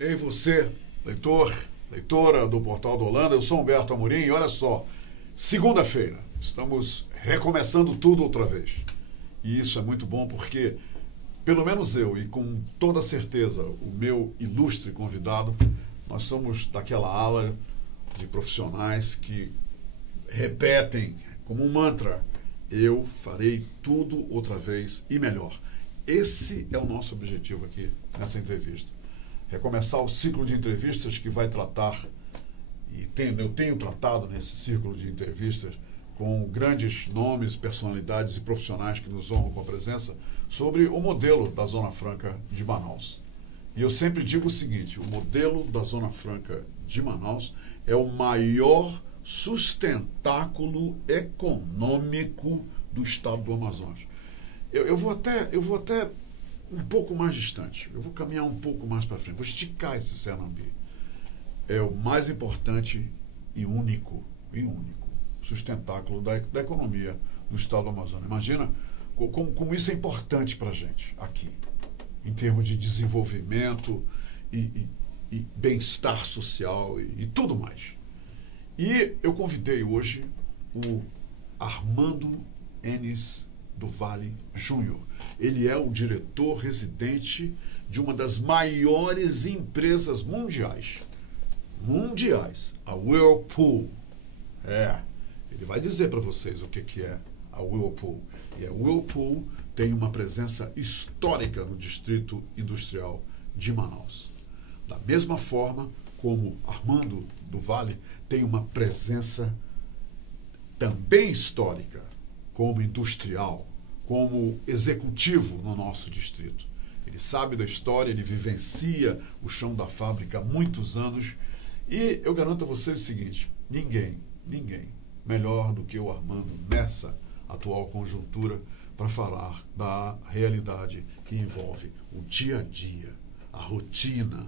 Ei, você, leitor, leitora do Portal do Holanda, eu sou Humberto Amorim e olha só, segunda-feira, estamos recomeçando tudo outra vez. E isso é muito bom porque, pelo menos eu, e com toda certeza o meu ilustre convidado, nós somos daquela ala de profissionais que repetem como um mantra: eu farei tudo outra vez e melhor. Esse é o nosso objetivo aqui nessa entrevista. Recomeçar o ciclo de entrevistas que vai tratar, e eu tenho tratado nesse ciclo de entrevistas com grandes nomes, personalidades e profissionais que nos honram com a presença, sobre o modelo da Zona Franca de Manaus. E eu sempre digo o seguinte: o modelo da Zona Franca de Manaus é o maior sustentáculo econômico do estado do Amazonas. Eu vou até um pouco mais distante, eu vou caminhar um pouco mais para frente, vou esticar esse Cernambi. É o mais importante e único sustentáculo da economia do estado do Amazonas. Imagina como isso é importante para a gente aqui, em termos de desenvolvimento e bem-estar social e tudo mais. E eu convidei hoje o Armando Enes do Vale Júnior. Ele é o diretor residente de uma das maiores empresas mundiais, a Whirlpool. Ele vai dizer para vocês o que é a Whirlpool. E a Whirlpool tem uma presença histórica no Distrito Industrial de Manaus. Da mesma forma como Armando do Vale tem uma presença também histórica, como industrial, como executivo no nosso distrito. Ele sabe da história, ele vivencia o chão da fábrica há muitos anos e eu garanto a vocês o seguinte: ninguém melhor do que o Armando nessa atual conjuntura para falar da realidade que envolve o dia a dia, a rotina,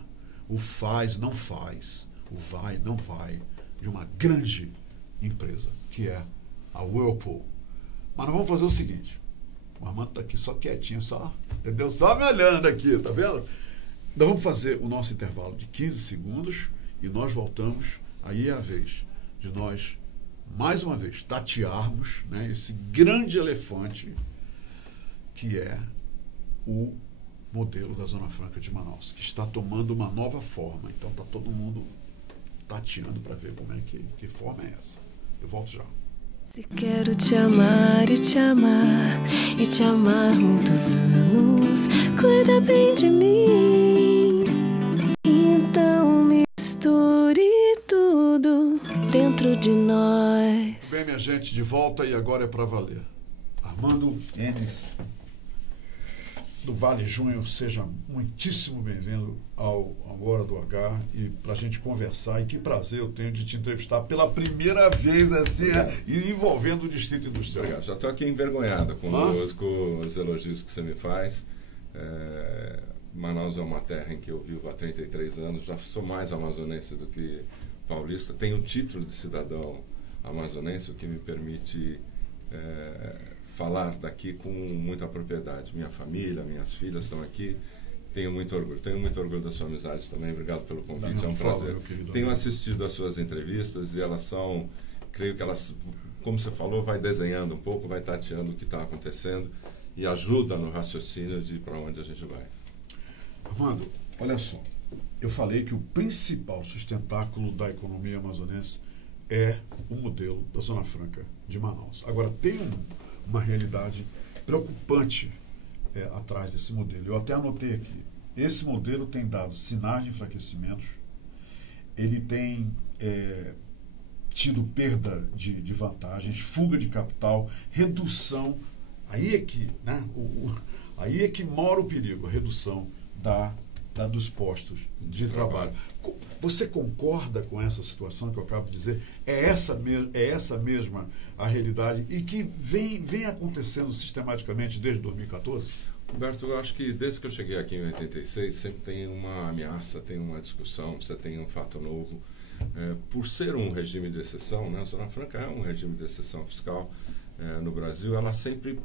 o faz, não faz, o vai, não vai de uma grande empresa, que é a Whirlpool. Mas nós vamos fazer o seguinte: o Armando está aqui só quietinho, entendeu? Só me olhando aqui, tá vendo? Nós vamos fazer o nosso intervalo de 15 segundos e nós voltamos. Aí é a vez de nós, mais uma vez, tatearmos, né, esse grande elefante que é o modelo da Zona Franca de Manaus, que está tomando uma nova forma. Então está todo mundo tateando para ver como é que forma é essa. Eu volto já. Se quero te amar e te amar e te amar muitos anos, cuida bem de mim. Então misture tudo dentro de nós. Bem, minha gente, de volta e agora é para valer. Armando Enes do Vale Júnior, seja muitíssimo bem-vindo ao Hora do H e para a gente conversar. E que prazer eu tenho de te entrevistar pela primeira vez assim, envolvendo o Distrito Industrial. Obrigado. Já estou aqui envergonhado com os elogios que você me faz. Manaus é uma terra em que eu vivo há 33 anos, já sou mais amazonense do que paulista, tenho o título de cidadão amazonense, o que me permite falar daqui com muita propriedade. Minha família, minhas filhas estão aqui, tenho muito orgulho da sua amizade também. Obrigado pelo convite, é um prazer. Tenho assistido às suas entrevistas e elas são, creio que elas, como você falou, vai desenhando um pouco, vai tateando o que está acontecendo e ajuda no raciocínio de para onde a gente vai. Armando, olha só, eu falei que o principal sustentáculo da economia amazonense é o modelo da Zona Franca de Manaus. Agora, tem uma realidade preocupante atrás desse modelo. Eu até anotei aqui. Esse modelo tem dado sinais de enfraquecimentos, ele tem tido perda de vantagens, fuga de capital, redução. Aí é que mora o perigo, a redução dos postos de trabalho. Você concorda com essa situação que eu acabo de dizer? É essa mesma a realidade e que vem acontecendo sistematicamente desde 2014? Humberto, eu acho que desde que eu cheguei aqui em 86, sempre tem uma ameaça, tem uma discussão, você tem um fato novo. Por ser um regime de exceção, né, a Zona Franca é um regime de exceção fiscal no Brasil, ela sempre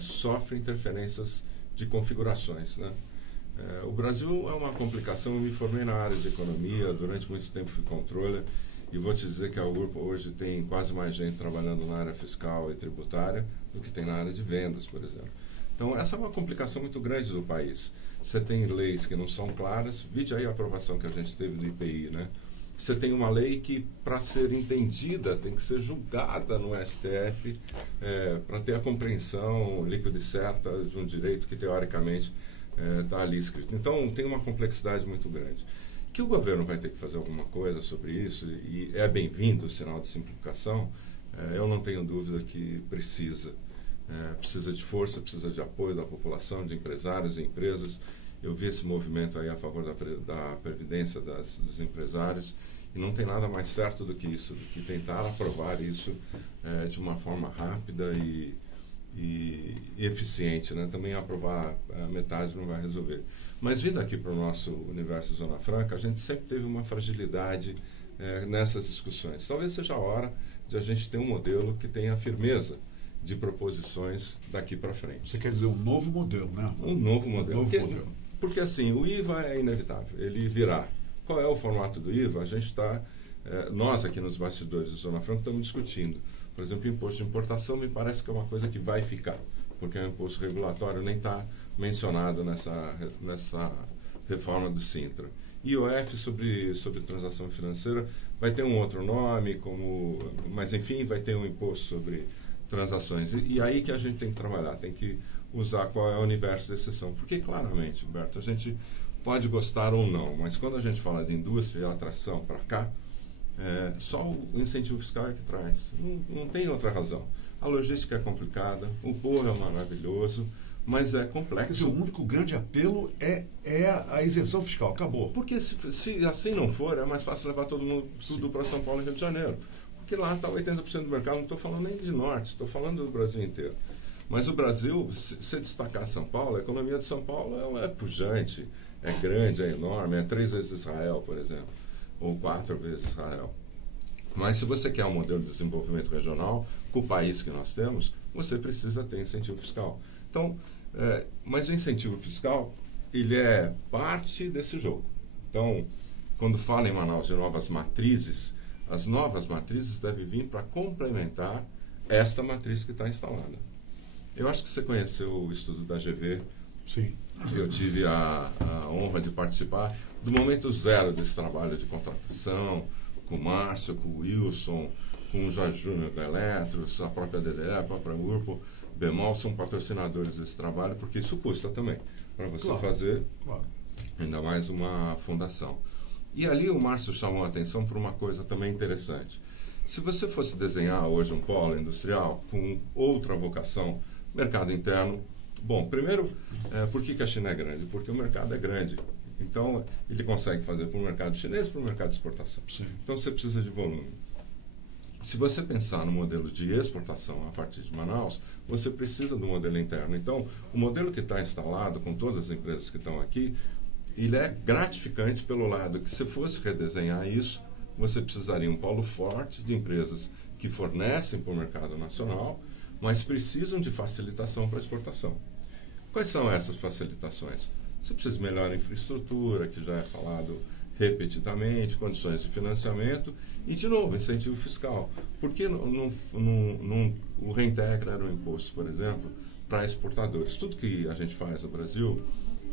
sofre interferências de configurações, né? O Brasil é uma complicação. Eu me formei na área de economia, durante muito tempo fui controller, e vou te dizer que a Urpo hoje tem quase mais gente trabalhando na área fiscal e tributária do que tem na área de vendas, por exemplo. Então, essa é uma complicação muito grande do país. Você tem leis que não são claras, vide aí a aprovação que a gente teve do IPI, né? Você tem uma lei que, para ser entendida, tem que ser julgada no STF, para ter a compreensão líquida e certa de um direito que, teoricamente, está ali escrito. Então, tem uma complexidade muito grande. Que o governo vai ter que fazer alguma coisa sobre isso, e é bem-vindo o sinal de simplificação, eu não tenho dúvida que precisa. Precisa de força, precisa de apoio da população, de empresários e empresas. Eu vi esse movimento aí a favor da previdência dos empresários, e não tem nada mais certo do que isso, do que tentar aprovar isso de uma forma rápida e eficiente, né? Também aprovar metade não vai resolver. Mas vindo aqui para o nosso universo Zona Franca, a gente sempre teve uma fragilidade nessas discussões. Talvez seja a hora de a gente ter um modelo que tenha firmeza de proposições daqui para frente. Você quer dizer um novo modelo, né? Um novo modelo. Modelo. Porque assim, o IVA é inevitável, ele virá. Qual é o formato do IVA? A gente está, nós aqui nos bastidores do Zona Franca estamos discutindo. Por exemplo, o imposto de importação me parece que é uma coisa que vai ficar, porque o imposto regulatório nem está mencionado nessa reforma do Sintra. IOF sobre transação financeira vai ter um outro nome, mas enfim, vai ter um imposto sobre transações. E aí que a gente tem que trabalhar, tem que usar qual é o universo de exceção. Porque claramente, Humberto, a gente pode gostar ou não, mas quando a gente fala de indústria e atração para cá, só o incentivo fiscal é que traz. Não tem outra razão. A logística é complicada, o povo é maravilhoso, mas é complexo. Quer dizer, o único grande apelo é a isenção fiscal. Acabou. Porque se assim não for, é mais fácil levar tudo para São Paulo e Rio de Janeiro. Porque lá está 80% do mercado. Não estou falando nem de norte, estou falando do Brasil inteiro. Mas o Brasil, se destacar São Paulo, a economia de São Paulo é pujante, é grande, é enorme, é 3 vezes Israel, por exemplo, ou 4 vezes Israel. Mas se você quer um modelo de desenvolvimento regional, com o país que nós temos, você precisa ter incentivo fiscal. Então, mas o incentivo fiscal, ele é parte desse jogo. Então, quando fala em Manaus de novas matrizes, as novas matrizes devem vir para complementar esta matriz que está instalada. Eu acho que você conheceu o estudo da GV. Sim. Eu tive a honra de participar do momento zero desse trabalho de contratação, com o Márcio, com o Wilson, com o Jorge Júnior da Eletros, a própria DDE, a própria Urpo, Bemol, são patrocinadores desse trabalho, porque isso custa também, para você fazer ainda mais uma fundação. E ali o Márcio chamou a atenção para uma coisa também interessante. Se você fosse desenhar hoje um polo industrial com outra vocação, mercado interno, bom, primeiro, por que a China é grande? Porque o mercado é grande. Então, ele consegue fazer para o mercado chinês e para o mercado de exportação. Sim. Então, você precisa de volume. Se você pensar no modelo de exportação a partir de Manaus, você precisa do modelo interno. Então, o modelo que está instalado com todas as empresas que estão aqui, ele é gratificante pelo lado que, se fosse redesenhar isso, você precisaria um polo forte de empresas que fornecem para o mercado nacional, mas precisam de facilitação para exportação. Quais são essas facilitações? Você precisa de melhor infraestrutura, que já é falado repetidamente, condições de financiamento e, de novo, incentivo fiscal. Por que o reintegra era um imposto, por exemplo, para exportadores? Tudo que a gente faz no Brasil,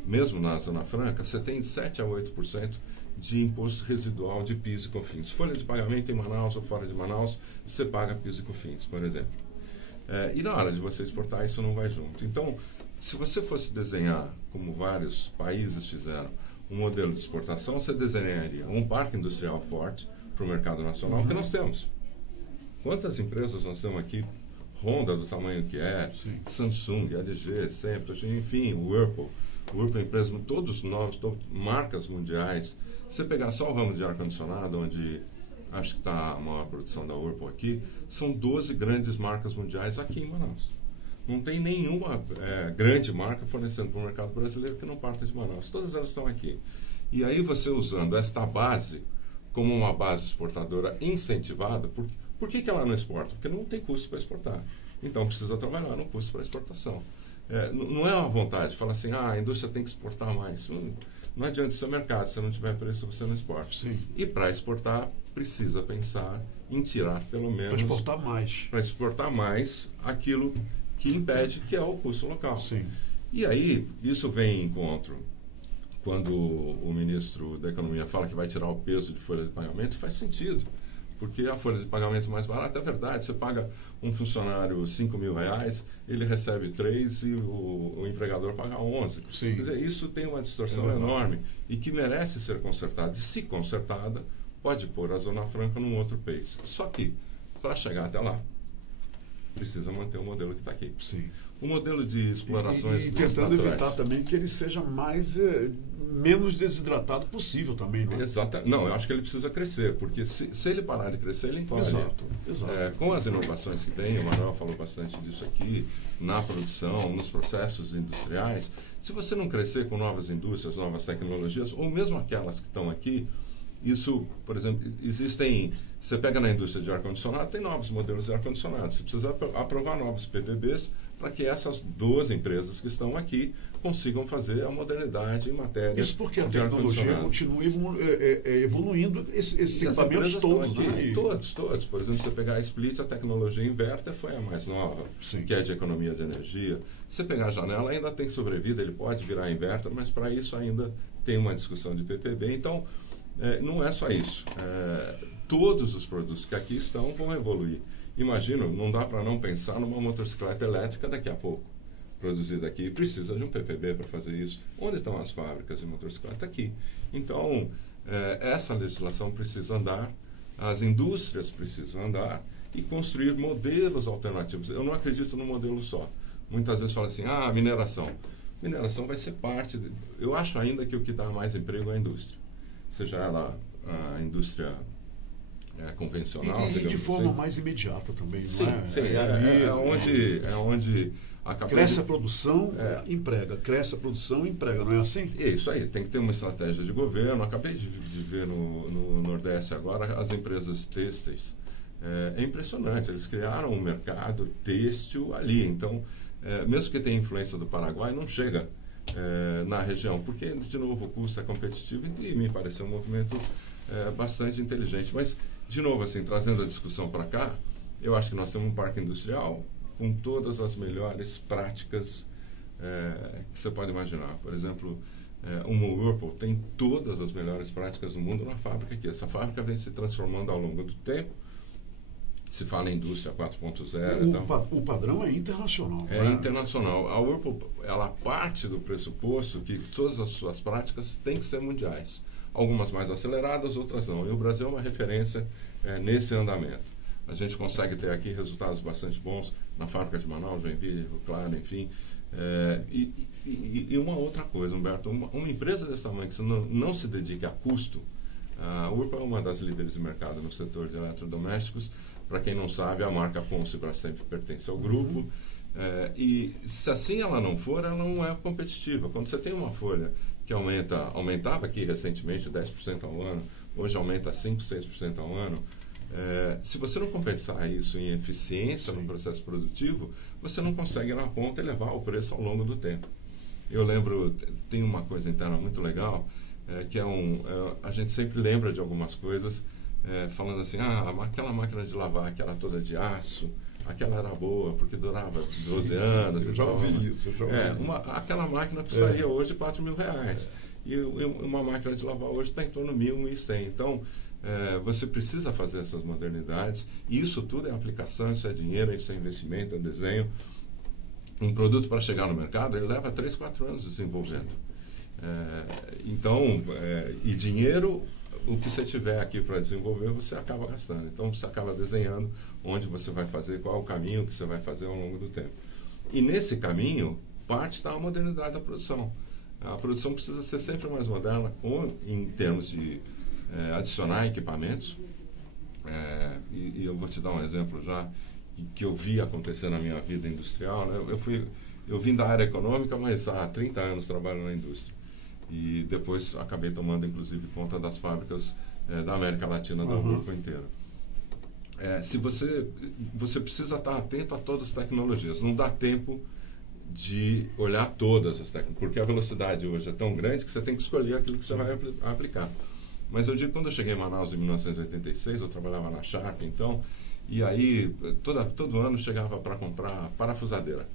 mesmo na Zona Franca, você tem de 7% a 8% de imposto residual de PIS e COFINS. Folha de pagamento em Manaus ou fora de Manaus, você paga PIS e COFINS, por exemplo. E na hora de você exportar, isso não vai junto. Então, se você fosse desenhar, como vários países fizeram, um modelo de exportação, você desenharia um parque industrial forte para o mercado nacional, que nós temos. Quantas empresas nós temos aqui? Honda, do tamanho que é, Sim. Samsung, LG, Semtech, enfim, o Whirlpool. O Whirlpool é empresa, todos novos, marcas mundiais. Se você pegar só o ramo de ar-condicionado, onde acho que está a maior produção da Whirlpool aqui, são 12 grandes marcas mundiais aqui em Manaus. Não tem nenhuma grande marca fornecendo para o mercado brasileiro que não parta de Manaus. Todas elas estão aqui. E aí você usando esta base como uma base exportadora incentivada, por que ela não exporta? Porque não tem custo para exportar. Então precisa trabalhar no custo para exportação. não é uma vontade, fala assim, a indústria tem que exportar mais. Não adianta o seu mercado, se não tiver preço, você não exporta. Sim. E para exportar, precisa pensar em tirar pelo menos... Para exportar mais aquilo que impede, que é o custo local. Sim. E aí, isso vem em encontro. Quando o ministro da Economia fala que vai tirar o peso de folha de pagamento, faz sentido. Porque a folha de pagamento mais barata é verdade. Você paga um funcionário R$5.000, ele recebe 3 e o empregador paga 11. Sim. Quer dizer, isso tem uma distorção enorme e que merece ser consertada. E se consertada, pode pôr a Zona Franca num outro pace. Só que, para chegar até lá, precisa manter o modelo que está aqui. Sim. O modelo de explorações... E tentando evitar também que ele seja menos desidratado possível também, não é? Exato. Não, eu acho que ele precisa crescer, porque se ele parar de crescer, ele encolhe. Exato. Com as inovações que tem, o Manuel falou bastante disso aqui, na produção, nos processos industriais, se você não crescer com novas indústrias, novas tecnologias, ou mesmo aquelas que estão aqui, isso, por exemplo, você pega na indústria de ar-condicionado, tem novos modelos de ar-condicionado. Você precisa aprovar novos PPBs para que essas 12 empresas que estão aqui consigam fazer a modernidade em matéria de ar-condicionado. Isso porque a tecnologia continua evoluindo, esses equipamentos todos, né? Todos. Por exemplo, você pegar a Split, a tecnologia inverter foi a mais nova, Sim. que é de economia de energia. Você pegar a janela, ainda tem sobrevida, ele pode virar inverter, mas para isso ainda tem uma discussão de PPB. Então, não é só isso. Todos os produtos que aqui estão vão evoluir. Imagino, não dá para não pensar numa motocicleta elétrica daqui a pouco, produzida aqui. Precisa de um PPB para fazer isso. Onde estão as fábricas de motocicleta? Aqui. Então, essa legislação precisa andar, as indústrias precisam andar e construir modelos alternativos. Eu não acredito num modelo só. Muitas vezes fala assim, mineração. Mineração vai ser parte... Eu acho ainda que o que dá mais emprego é a indústria. Seja ela a indústria convencional, e de forma mais imediata também, não é? Sim, onde cresce a produção, emprega. Cresce a produção, emprega, não é assim? É isso aí, tem que ter uma estratégia de governo. Acabei de ver no Nordeste agora as empresas têxteis. É impressionante, eles criaram um mercado têxtil ali. Então, mesmo que tenha influência do Paraguai, não chega na região, porque, de novo, o custo é competitivo e me pareceu um movimento bastante inteligente. Mas, de novo, assim, trazendo a discussão para cá, eu acho que nós temos um parque industrial com todas as melhores práticas que você pode imaginar. Por exemplo, uma Whirlpool tem todas as melhores práticas do mundo na fábrica aqui. Essa fábrica vem se transformando ao longo do tempo. Se fala em indústria 4.0. O padrão é internacional. Internacional. A Whirlpool, ela parte do pressuposto que todas as suas práticas têm que ser mundiais. Algumas mais aceleradas, outras não. E o Brasil é uma referência nesse andamento. A gente consegue ter aqui resultados bastante bons na fábrica de Manaus, Joinville, Claro, enfim. E uma outra coisa, Humberto, uma empresa desse tamanho que não se dedique a custo, a Whirlpool é uma das líderes de mercado no setor de eletrodomésticos. Para quem não sabe, a marca Ponce Brastemp pertence ao grupo. E se assim ela não for, ela não é competitiva. Quando você tem uma folha que aumentava aqui recentemente 10% ao ano, hoje aumenta 5%, 6% ao ano, se você não compensar isso em eficiência no processo produtivo, você não consegue ir na ponta e levar o preço ao longo do tempo. Eu lembro, tem uma coisa interna muito legal, que a gente sempre lembra de algumas coisas, falando assim, aquela máquina de lavar que era toda de aço, aquela era boa, porque durava 12 anos. Eu já ouvi isso. Aquela máquina precisaria hoje de R$4.000. E uma máquina de lavar hoje está em torno de 1.100. Então, você precisa fazer essas modernidades. E isso tudo é aplicação, isso é dinheiro, isso é investimento, é desenho. Um produto para chegar no mercado, ele leva 3, 4 anos desenvolvendo. E dinheiro... O que você tiver aqui para desenvolver, você acaba gastando. Então, você acaba desenhando onde você vai fazer, qual é o caminho que você vai fazer ao longo do tempo. E nesse caminho, parte está a modernidade da produção. A produção precisa ser sempre mais moderna, em termos de adicionar equipamentos. E eu vou te dar um exemplo já que eu vi acontecer na minha vida industrial. Né? Eu vim da área econômica, mas há 30 anos trabalho na indústria. E depois acabei tomando, inclusive, conta das fábricas da América Latina, da Whirlpool inteira. Se você precisa estar atento a todas as tecnologias. Não dá tempo de olhar todas as técnicas, porque a velocidade hoje é tão grande que você tem que escolher aquilo que você vai aplicar. Mas eu digo, quando eu cheguei em Manaus em 1986, eu trabalhava na Sharp, então, e aí todo ano chegava para comprar parafusadeira.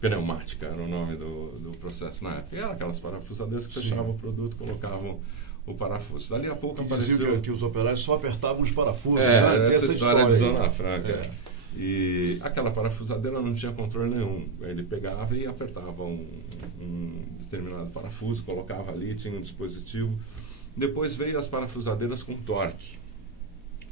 Pneumática era o nome do processo na época. E eram aquelas parafusadeiras que fechavam o produto, colocavam o parafuso. Dali a pouco apareceu... Diziam que os operários só apertavam os parafusos. Essa história de Zona Franca. E aquela parafusadeira não tinha controle nenhum. Ele pegava e apertava um determinado parafuso, colocava ali, tinha um dispositivo. Depois veio as parafusadeiras com torque,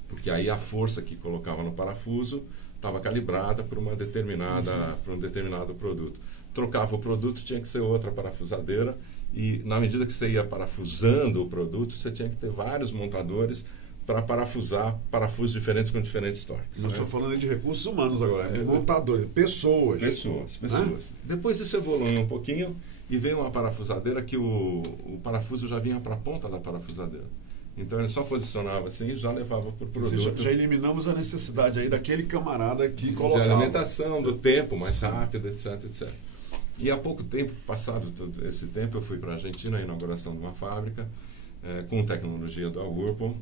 porque aí a força que colocava no parafuso estava calibrada por um determinado produto. Trocava o produto, tinha que ser outra parafusadeira, e na medida que você ia parafusando o produto, você tinha que ter vários montadores para parafusar parafusos diferentes com diferentes torques. Nós estamos falando de recursos humanos agora, montadores, pessoas. Né? Depois isso evoluiu um pouquinho e veio uma parafusadeira que o parafuso já vinha para a ponta da parafusadeira. Então ele só posicionava assim e já levava para o produto. Já eliminamos a necessidade aí daquele camarada que colocava. De alimentação, do tempo mais rápido, etc, etc. E há pouco tempo, passado todo esse tempo, eu fui para a Argentina, a inauguração de uma fábrica com tecnologia da Whirlpool.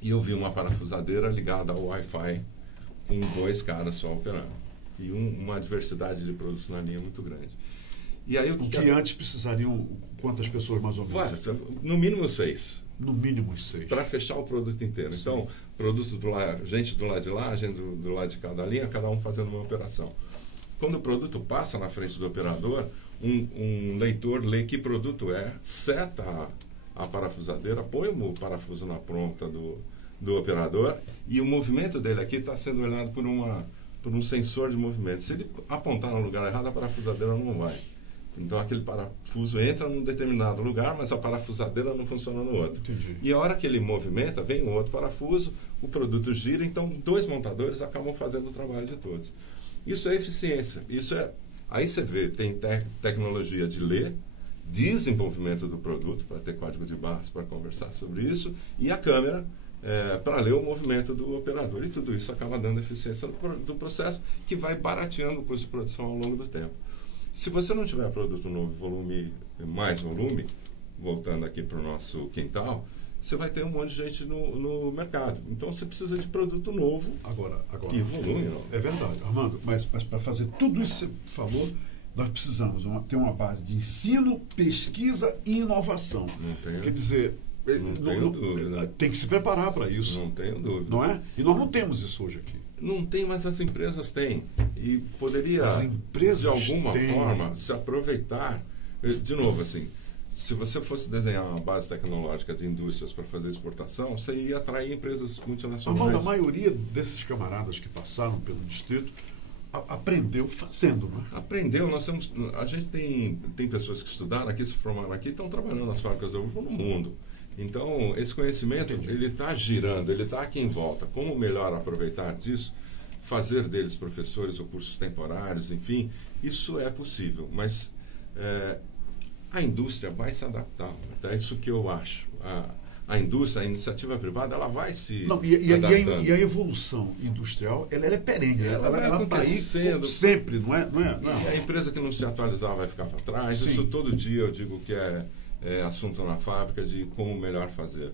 E eu vi uma parafusadeira ligada ao Wi-Fi com 2 caras só operando. E uma diversidade de produtos na linha muito grande. E aí, o que antes precisariam, quantas pessoas mais ou menos? No mínimo 6. No mínimo 6. Para fechar o produto inteiro. Sim. Então, produto gente do lado de lá, gente do lado de cada linha, cada um fazendo uma operação. Quando o produto passa na frente do operador, um leitor lê que produto é, seta a parafusadeira, põe o parafuso na ponta do operador e o movimento dele aqui está sendo olhado por um sensor de movimento. Se ele apontar no lugar errado, a parafusadeira não vai. Então aquele parafuso entra num determinado lugar, mas a parafusadeira não funciona no outro. Entendi. E a hora que ele movimenta, vem um outro parafuso, o produto gira, então 2 montadores acabam fazendo o trabalho de todos. Isso é eficiência. Aí você vê, tem tecnologia de ler, desenvolvimento do produto, para ter código de barras para conversar sobre isso, e a câmera para ler o movimento do operador. E tudo isso acaba dando eficiência do processo, que vai barateando o custo de produção ao longo do tempo. Se você não tiver produto novo, mais volume, voltando aqui para o nosso quintal, você vai ter um monte de gente no mercado. Então você precisa de produto novo agora, e volume novo. É verdade, Armando, mas para fazer tudo isso que você falou, nós precisamos ter uma base de ensino, pesquisa e inovação. Quer dizer, tenho dúvida. Tem que se preparar para isso. Não tenho dúvida. Não é? E nós não temos isso hoje aqui. Não tem, mas as empresas têm. E poderia, as empresas de alguma forma, se aproveitar. De novo, assim, se você fosse desenhar uma base tecnológica de indústrias para fazer exportação, você ia atrair empresas multinacionais. Armando, a maioria desses camaradas que passaram pelo distrito aprendeu fazendo, não é? Aprendeu. A gente tem pessoas que estudaram aqui, se formaram aqui, estão trabalhando nas fábricas da Whirlpool no mundo. Então, esse conhecimento, ele está girando, ele está aqui em volta. Como melhor aproveitar disso? Fazer deles professores ou cursos temporários, enfim, isso é possível. Mas a indústria vai se adaptar. É isso que eu acho. A indústria, a iniciativa privada, ela vai se adaptando. E a evolução industrial, ela é perene. Ela está aí sempre, não é? E a empresa que não se atualizar vai ficar para trás. Sim. Isso todo dia eu digo que é assunto na fábrica de como melhor fazer.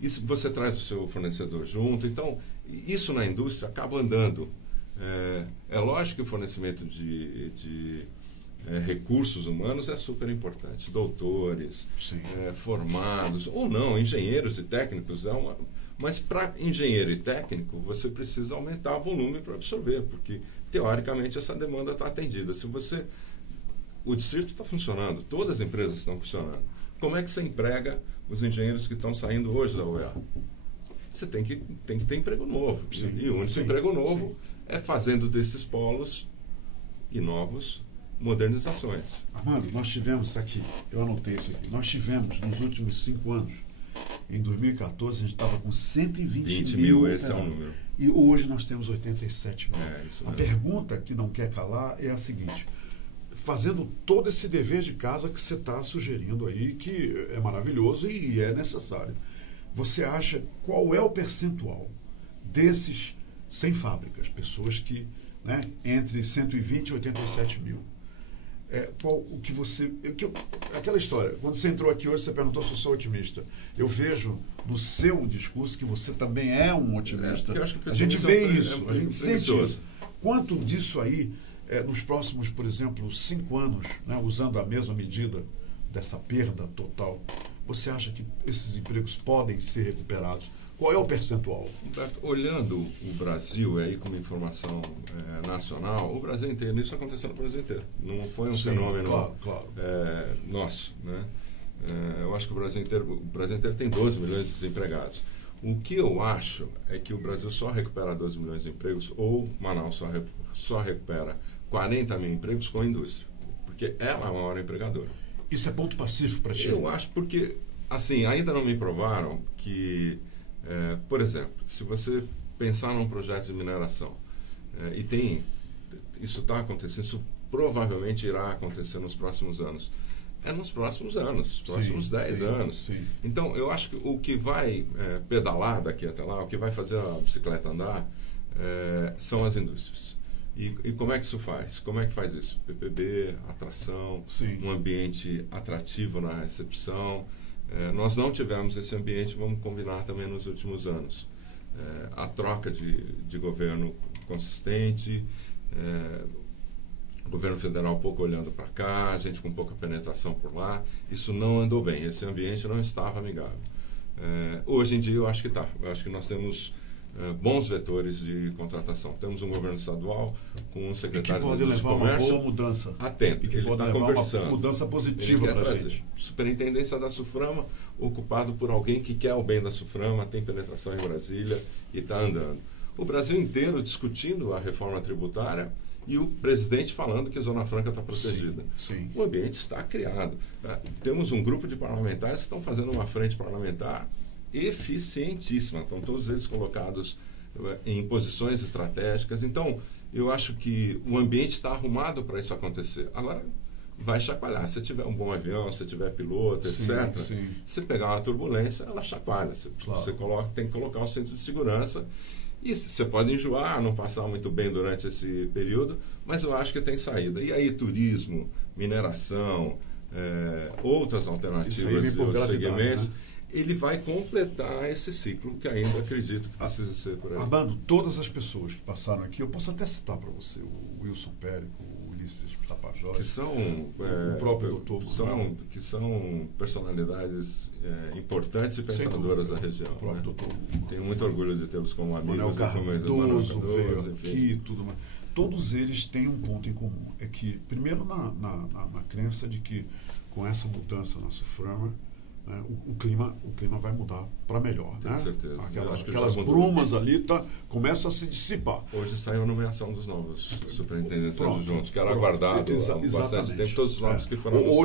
E se você traz o seu fornecedor junto, então isso na indústria acaba andando. É lógico que o fornecimento de recursos humanos é super importante. Doutores, formados, ou não, engenheiros e técnicos. Mas para engenheiro e técnico, você precisa aumentar o volume para absorver, porque teoricamente essa demanda está atendida. O distrito está funcionando, todas as empresas estão funcionando. Como é que você emprega os engenheiros que estão saindo hoje da UEA? Você tem que ter emprego novo. E o único emprego novo é fazendo desses polos e novos modernizações. Armando, nós tivemos aqui, eu anotei isso aqui, nós tivemos nos últimos 5 anos, em 2014 a gente estava com 120 mil. Esse é o número. E hoje nós temos 87 mil. Isso a pergunta que não quer calar é a seguinte: fazendo todo esse dever de casa que você está sugerindo aí, que é maravilhoso e é necessário, você acha qual é o percentual desses sem fábricas, pessoas que, entre 120 e 87 mil, qual o que você... aquela história, quando você entrou aqui hoje, você perguntou se eu sou otimista. Eu vejo no seu discurso que você também é um otimista. Eu acho que a gente vê isso, é a gente sente isso. Quanto disso aí, nos próximos, por exemplo, 5 anos, né, usando a mesma medida dessa perda total, você acha que esses empregos podem ser recuperados? Qual é o percentual? Humberto, olhando o Brasil, aí como informação nacional, o Brasil inteiro, isso aconteceu no Brasil inteiro. Não foi um fenômeno claro. Nosso. Né? Eu acho que o Brasil inteiro tem 12 milhões de desempregados. O que eu acho é que o Brasil só recupera 12 milhões de empregos, ou Manaus só recupera 40 mil empregos com a indústria, porque ela é a maior empregadora. Isso é ponto pacífico para ti? Eu acho porque, assim, ainda não me provaram que, por exemplo, se você pensar num projeto de mineração, isso está acontecendo, isso provavelmente irá acontecer nos próximos anos. Nos próximos anos, próximos 10 anos. Sim. Então, eu acho que o que vai pedalar daqui até lá, o que vai fazer a bicicleta andar, são as indústrias. E como é que isso faz? Como é que faz isso? PPB, atração, um ambiente atrativo na recepção. Nós não tivemos esse ambiente, vamos combinar também nos últimos anos. A troca de governo consistente, o governo federal pouco olhando para cá, a gente com pouca penetração por lá, isso não andou bem, esse ambiente não estava amigável. Hoje em dia eu acho que está, eu acho que nós temos bons vetores de contratação. Temos um governo estadual com um secretário de Comércio uma boa mudança. Atento, ele está conversando. Uma mudança positiva para a gente. Superintendência da SUFRAMA, ocupado por alguém que quer o bem da SUFRAMA, tem penetração em Brasília e está andando. O Brasil inteiro discutindo a reforma tributária e o presidente falando que a Zona Franca está protegida. Sim. O ambiente está criado. Temos um grupo de parlamentares que estão fazendo uma frente parlamentar eficientíssima. Estão todos eles colocados em posições estratégicas. Então, eu acho que o ambiente está arrumado para isso acontecer. Agora, vai chacoalhar. Se tiver um bom avião, se tiver piloto, etc., se pegar uma turbulência, ela chacoalha. Você tem que colocar o cinto de segurança. E você pode enjoar, não passar muito bem durante esse período, mas eu acho que tem saída. E aí, turismo, mineração, outras alternativas de outros segmentos, né? Ele vai completar esse ciclo que ainda acredito que precisa ser por aí. Armando, todas as pessoas que passaram aqui, eu posso até citar para você, o Wilson Périco, o Ulisses Tapajós, que são o próprio doutor que são personalidades importantes e pensadoras da região. O próprio doutor. Tenho muito orgulho de tê-los como amigos. Manuel Cardoso veio aqui e tudo mais. Todos eles têm um ponto em comum. É que, primeiro, na crença de que com essa mudança na SUFRAMA, o clima vai mudar para melhor. Tenho certeza. Aquelas brumas ali começam a se dissipar. Hoje saiu a nomeação dos novos superintendentes juntos, que era aguardado há bastante tempo, todos os nomes que foram anunciados.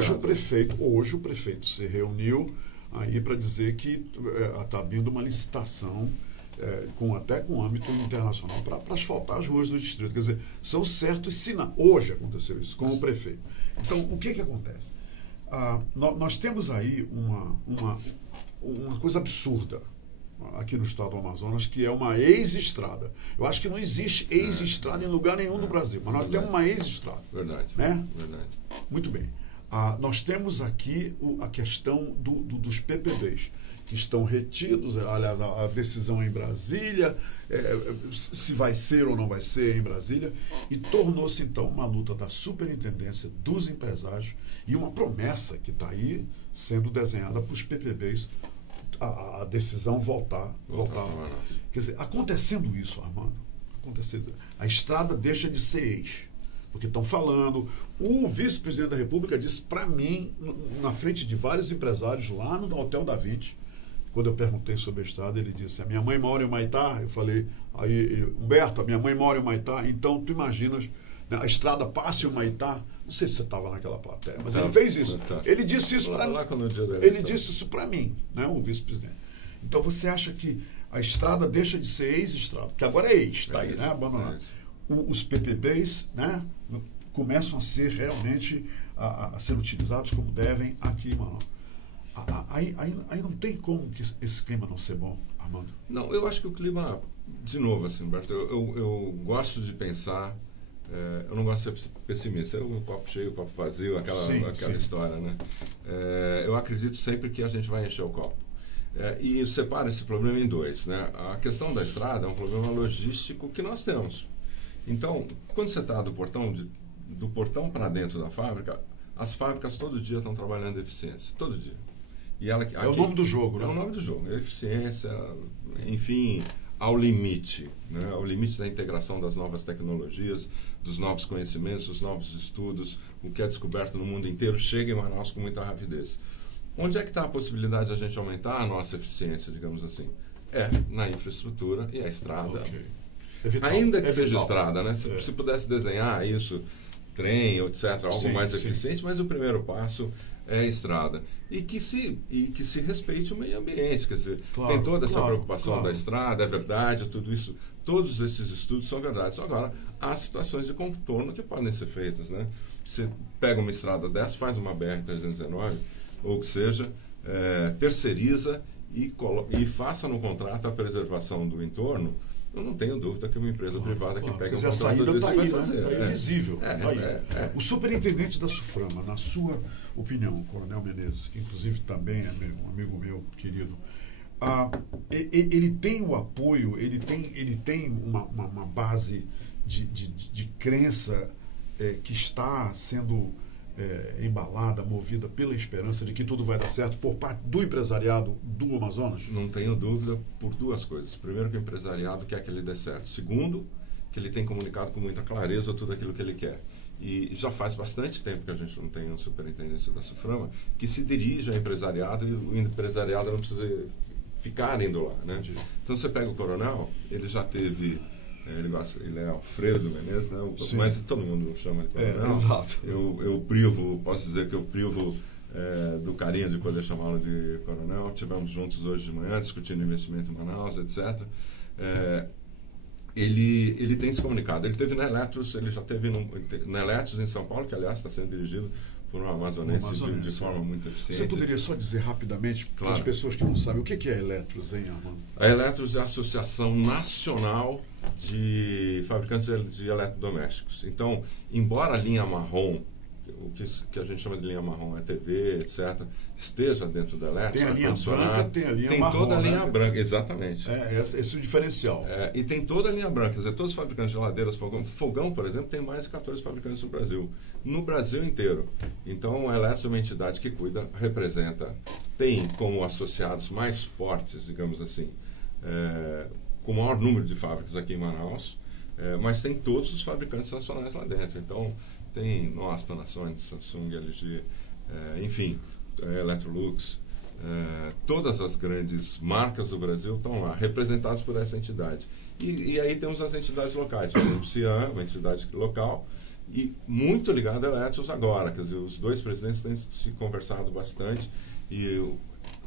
Hoje o prefeito se reuniu aí para dizer que está abrindo uma licitação até com âmbito internacional para asfaltar as ruas do distrito. Quer dizer, são certos sinais. Hoje aconteceu isso com o prefeito. Então, o que acontece? Nós temos aí uma coisa absurda aqui no estado do Amazonas, que é uma ex-estrada. Eu acho que não existe ex-estrada em lugar nenhum do Brasil, mas nós temos uma ex-estrada. Verdade. Né? Verdade. Muito bem. Nós temos aqui a questão dos PPBs, que estão retidos, aliás, a decisão em Brasília, se vai ser ou não vai ser em Brasília, e tornou-se, então, uma luta da superintendência, dos empresários, e uma promessa que está aí sendo desenhada para os PPBs, a decisão voltar. Quer dizer, acontecendo isso, Armando, a estrada deixa de ser ex. Porque estão falando, o vice-presidente da República disse para mim, na frente de vários empresários, lá no Hotel da 20, quando eu perguntei sobre a estrada, ele disse: a minha mãe mora em Humaitá. Eu falei: Humberto, a minha mãe mora em Humaitá, então tu imaginas, né, a estrada passa em Humaitá. Não sei se você estava naquela plateia, mas ele fez isso. Ele disse isso para mim. Ele disse isso para mim, né, o vice-presidente. Então você acha que a estrada deixa de ser ex-estrada, que agora é ex, está aí, né, abandonado. Os PPBs, né, começam a ser realmente a ser utilizados como devem aqui em Manaus. Aí não tem como que esse clima não ser bom, Armando? Não, eu acho que o clima, de novo, assim, Humberto, eu gosto de pensar eu não gosto de ser pessimista. O copo cheio, o copo vazio, aquela história, né? Eu acredito sempre que a gente vai encher o copo. E separa esse problema em dois, né? A questão da estrada é um problema logístico que nós temos. Então, quando você está do portão para dentro da fábrica, as fábricas todo dia estão trabalhando em eficiência, todo dia. E ela, é o nome do jogo, né? É o nome do jogo, eficiência, enfim, ao limite, né? Ao limite da integração das novas tecnologias, dos novos conhecimentos, dos novos estudos, o que é descoberto no mundo inteiro chega em Manaus com muita rapidez. Onde é que está a possibilidade de a gente aumentar a nossa eficiência, digamos assim? Na infraestrutura e a estrada. Okay. Ainda que seja estrada, né? Se pudesse desenhar isso, trem, etc., algo mais eficiente, mas o primeiro passo é a estrada. E que se respeite o meio ambiente. Quer dizer, tem toda essa preocupação da estrada, é verdade, tudo isso, todos esses estudos são verdades. Agora, há situações de contorno que podem ser feitas, né? Você pega uma estrada dessa, faz uma BR-319, ou que seja, terceiriza e faça no contrato a preservação do entorno. Eu não tenho dúvida que uma empresa privada que pega um contrato desse vai fazer. Está invisível. O superintendente da SUFRAMA, na sua opinião, Coronel Menezes, que inclusive também é um amigo meu querido, ele tem o apoio, ele tem uma base de crença que está sendo embalada, movida pela esperança de que tudo vai dar certo por parte do empresariado do Amazonas? Não tenho dúvida por duas coisas. Primeiro, que o empresariado quer que ele dê certo. Segundo, que ele tem comunicado com muita clareza tudo aquilo que ele quer. E já faz bastante tempo que a gente não tem um superintendente da SUFRAMA que se dirige ao empresariado e o empresariado não precisa ficar indo lá, né? Então, você pega o coronel, ele já teve... Ele é Alfredo Menezes, né? Mas todo mundo chama de coronel. Exato. Eu posso dizer que eu privo do carinho de poder chamá-lo de coronel. Tivemos juntos hoje de manhã discutindo investimento em Manaus, etc. Ele tem se comunicado. Ele teve na Eletros, ele já teve na Eletros em São Paulo, que aliás está sendo dirigido por um amazonense de forma muito eficiente. Você poderia só dizer rapidamente, para as pessoas que não sabem, o que é a Eletros, hein, Armando? A Eletros é a Associação Nacional de Fabricantes de Eletrodomésticos. Então, embora a linha marrom, o que a gente chama de linha marrom é TV, etc., esteja dentro da Eletros, tem a linha branca, tem a linha marrom. Tem toda a linha branca, exatamente. Esse é o diferencial. E tem toda a linha branca, quer dizer, todos os fabricantes de geladeiras, fogão, por exemplo, tem mais de 14 fabricantes no Brasil. No Brasil inteiro. Então, a Eletros é uma entidade que cuida, representa, tem como associados mais fortes, digamos assim, com o maior número de fábricas aqui em Manaus, mas tem todos os fabricantes nacionais lá dentro. Então, tem nós, Panasonic, Samsung, LG, enfim, Electrolux, todas as grandes marcas do Brasil estão lá, representadas por essa entidade. E aí temos as entidades locais, por exemplo, Cian, uma entidade local, e muito ligada a Eletros agora, quer dizer, os dois presidentes têm se conversado bastante, e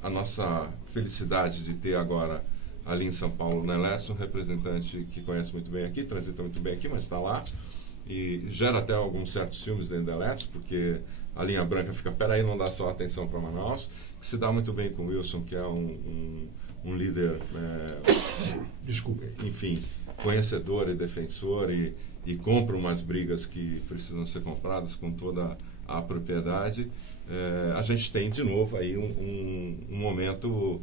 a nossa felicidade de ter agora ali em São Paulo, na Eletros, um representante que conhece muito bem aqui, transita muito bem aqui, mas está lá, e gera até alguns certos ciúmes dentro da Eletros, porque a linha branca fica, peraí, não dá só atenção para Manaus, que se dá muito bem com o Wilson, que é um líder, desculpa, enfim, conhecedor e defensor, e compra umas brigas que precisam ser compradas com toda a propriedade. A gente tem, de novo, aí um momento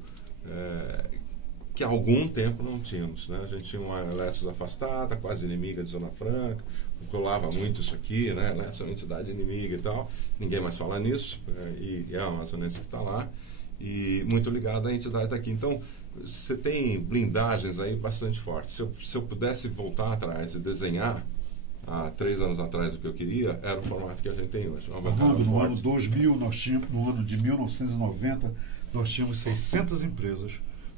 que há algum tempo não tínhamos, né? A gente tinha uma Eletros afastada, quase inimiga de Zona Franca, colava muito isso aqui, né? Eletros é uma entidade inimiga e tal, ninguém mais fala nisso, e é a amazonense que está lá, e muito ligada à entidade daqui. Então, você tem blindagens aí bastante fortes. Se eu pudesse voltar atrás e desenhar há 3 anos atrás o que eu queria, era o formato que a gente tem hoje. No ano 2000, no ano de 1990, nós tínhamos 600 empresas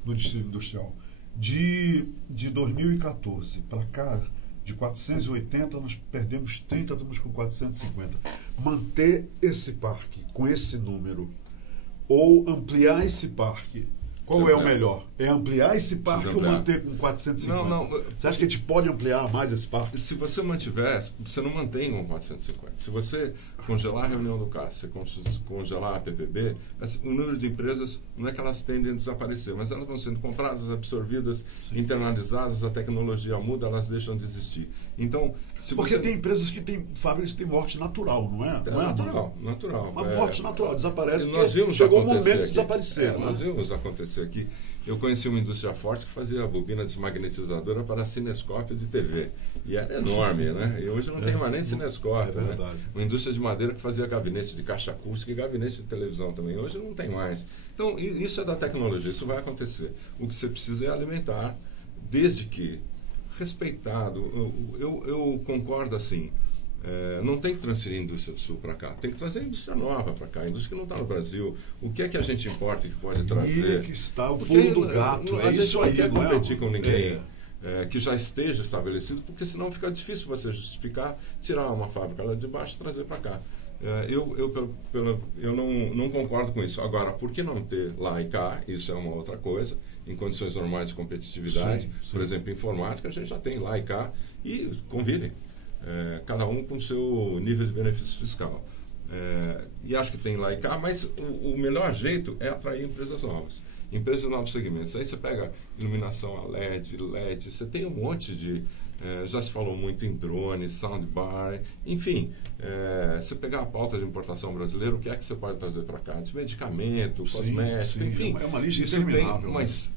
no Distrito Industrial. De 2014 para cá, de 480, nós perdemos 30, estamos com 450. Manter esse parque com esse número ou ampliar esse parque, qual é o melhor? É ampliar esse parque ou manter com 450? Não. Você acha que a gente pode ampliar mais esse parque? Se você mantiver, você não mantém com 450. Se você congelar a reunião do CAS, você congelar a PPB, o número de empresas, não é que elas tendem a desaparecer, mas elas vão sendo compradas, absorvidas, internalizadas, a tecnologia muda, elas deixam de existir. Então, porque tem empresas que têm fábricas que têm morte natural, não é? Não é natural. Uma morte natural, desaparece. Nós vimos chegou o momento de desaparecer. Nós vimos acontecer aqui. Eu conheci uma indústria forte que fazia bobina desmagnetizadora para cinescópio de TV. E era enorme, né? E hoje não tem mais nem cinescópio. É verdade. Né? Uma indústria de madeira que fazia gabinete de caixa acústica e gabinete de televisão também. Hoje não tem mais. Então, isso é da tecnologia, isso vai acontecer. O que você precisa é alimentar, desde que respeitado. Eu concordo assim. Não tem que transferir a indústria do Sul para cá, tem que trazer a indústria nova para cá, a indústria que não está no Brasil. O que é que a gente importa e que pode trazer? E que está o pulo do gato, a gente não quer competir com ninguém É. Que já esteja estabelecido, porque senão fica difícil você justificar, tirar uma fábrica lá de baixo e trazer para cá. Eu não concordo com isso. Agora, por que não ter lá e cá? Isso é uma outra coisa. Em condições normais de competitividade, sim. Por exemplo, informática, a gente já tem lá e cá e convivem. Cada um com o seu nível de benefício fiscal. E acho que tem lá e cá, mas o melhor jeito é atrair empresas novas. Empresas de novos segmentos. Aí você pega iluminação a LED, você tem um monte de... já se falou muito em drone, soundbar, enfim. Você pegar a pauta de importação brasileira, o que é que você pode trazer para cá? De medicamento, cosmético, enfim. É uma lista interminável. Mas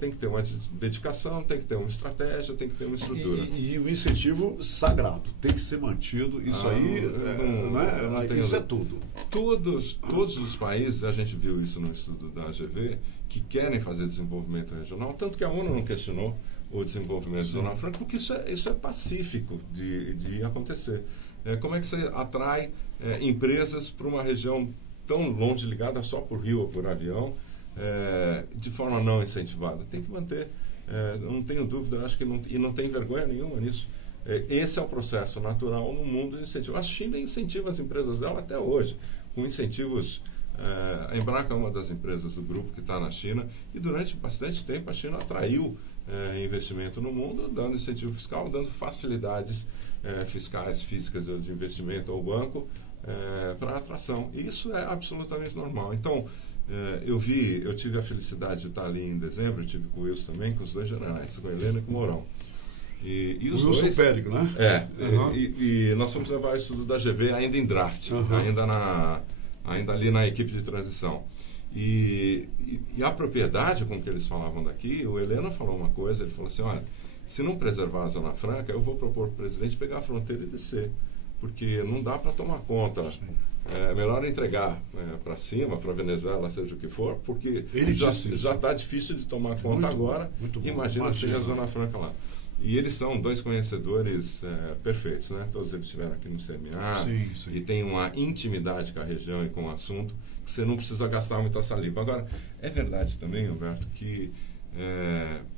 tem que ter uma dedicação, tem que ter uma estratégia, tem que ter uma estrutura. E o incentivo sagrado tem que ser mantido. Isso isso é tudo. Todos os países, a gente viu isso no estudo da AGV, que querem fazer desenvolvimento regional, tanto que a ONU não questionou o desenvolvimento da Zona Franca, porque isso é pacífico de acontecer. Como é que você atrai empresas para uma região tão longe, ligada só por rio ou por avião, de forma não incentivada? Tem que manter, não tenho dúvida, acho que não tem vergonha nenhuma nisso. Esse é o processo natural no mundo de incentivo. A China incentiva as empresas dela até hoje, com incentivos. A Embraco é uma das empresas do grupo que está na China, e durante bastante tempo a China atraiu investimento no mundo, dando incentivo fiscal, dando facilidades fiscais, físicas de investimento ao banco para atração. E isso é absolutamente normal. Então, eu tive a felicidade de estar ali em dezembro, eu tive com o Wilson também, com os dois generais, com a Helena e com o Mourão. E os Wilson dois, Périco, né? E nós fomos levar o estudo da GV ainda em draft, ainda ali na equipe de transição. E a propriedade com que eles falavam daqui, o Helena falou uma coisa, ele falou assim, olha, se não preservar a Zona Franca, eu vou propor para o presidente pegar a fronteira e descer, porque não dá para tomar conta. É melhor entregar para cima, para a Venezuela, seja o que for, porque já está difícil de tomar conta agora. Imagina sem a Zona Franca lá. E eles são dois conhecedores perfeitos, né? Todos eles estiveram aqui no CMA e têm uma intimidade com a região e com o assunto que você não precisa gastar muita saliva. Agora, é verdade também, Humberto, que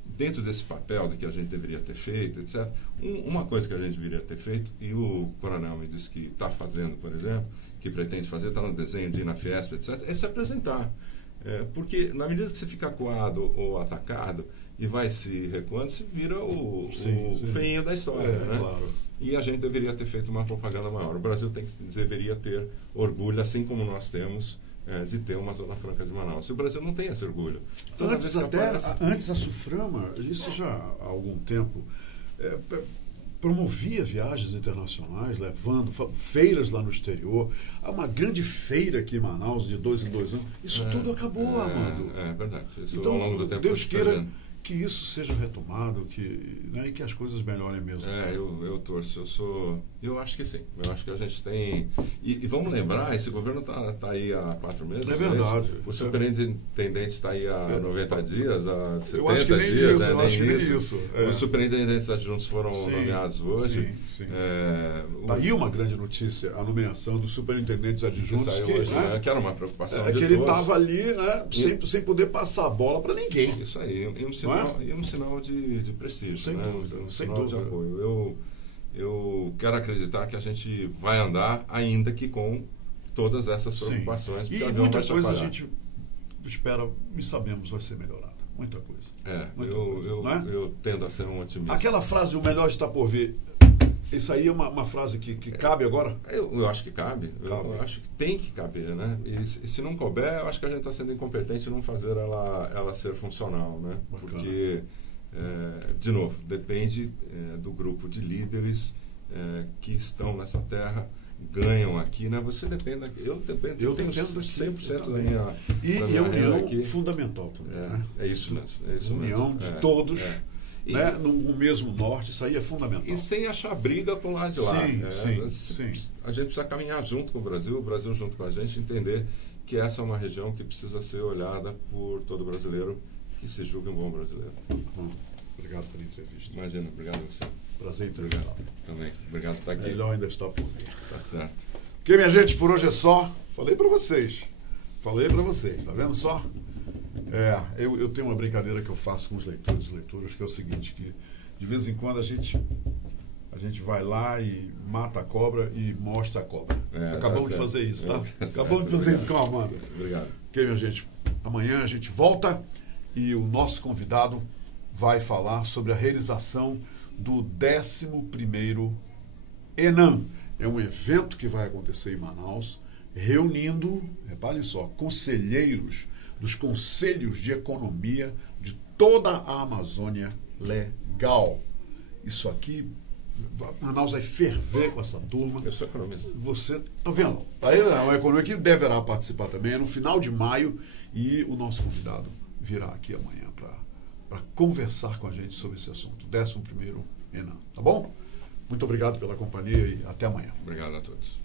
dentro desse papel de que a gente deveria ter feito, etc., uma coisa que a gente deveria ter feito, e o coronel me disse que está fazendo, por exemplo, que pretende fazer, está no desenho de ir na Fiesp, etc., é se apresentar. Porque na medida que você fica acuado ou atacado e vai se recuando, se vira o feinho da história, né? Claro. E a gente deveria ter feito uma propaganda maior. O Brasil deveria ter orgulho, assim como nós temos, de ter uma Zona Franca de Manaus. E o Brasil não tem esse orgulho. Antes a Suframa, isso já há algum tempo, promovia viagens internacionais, levando feiras lá no exterior. Há uma grande feira aqui em Manaus, de 2 em 2 anos. Isso tudo acabou, Armando. É verdade. Isso, então, ao longo do tempo, Deus queira que isso seja retomado, e que as coisas melhorem mesmo. Eu torço. Eu acho que sim. Eu acho que a gente tem... E vamos lembrar, esse governo está aí há 4 meses. É verdade. O superintendente está aí há 90 dias, há 70 eu acho que nem dias. Eu acho que nem isso. Os superintendentes adjuntos foram nomeados hoje. Sim. Está aí uma grande notícia, a nomeação dos superintendentes adjuntos. Que era uma preocupação de que ele estava ali, sem poder passar a bola para ninguém. Isso aí. E um sinal de prestígio. Sem dúvida. Um sinal de apoio. Eu quero acreditar que a gente vai andar, ainda que com todas essas preocupações. E muita coisa a gente espera e sabemos vai ser melhorada. Muita coisa. Eu tendo a ser um otimista. Aquela frase, o melhor está por vir, Isso aí é uma frase que cabe agora? Eu acho que cabe. Cabe. Eu acho que tem que caber, né? E se não couber, eu acho que a gente está sendo incompetente em não fazer ela ser funcional, né? Bacana. Porque, de novo, depende do grupo de líderes que estão nessa terra, ganham aqui, né? Você depende daqui. Eu tenho 100% da minha E a união aqui. Fundamental também, né? É isso mesmo. É isso União mesmo. de todos, E, né? No mesmo norte, isso aí é fundamental. e sem achar briga para o lado de lá. Sim. A gente precisa caminhar junto com o Brasil junto com a gente, entender que essa é uma região que precisa ser olhada por todo brasileiro que se julgue um bom brasileiro. Obrigado pela entrevista. Imagina, obrigado a você. Prazer em Obrigado também. Obrigado por estar aqui. Melhor ainda está por vir. Tá certo. Ok, minha gente, por hoje é só. Falei para vocês, tá vendo só? Eu tenho uma brincadeira que eu faço com os leitores e leitoras, que é o seguinte, que de vez em quando a gente vai lá e mata a cobra e mostra a cobra. Acabamos de fazer isso, tá? Acabamos de fazer isso com a Amanda. Obrigado. Ok, minha gente, amanhã a gente volta e o nosso convidado vai falar sobre a realização do 11º ENAM. É um evento que vai acontecer em Manaus, reunindo, reparem só, conselheiros dos conselhos de economia de toda a Amazônia Legal. Isso aqui, Manaus vai ferver com essa turma. Eu sou economista. Você tá vendo? Aí é uma economia que deverá participar também, é no final de maio, e o nosso convidado virá aqui amanhã para conversar com a gente sobre esse assunto, 11º ENAM. Tá bom? Muito obrigado pela companhia e até amanhã. Obrigado a todos.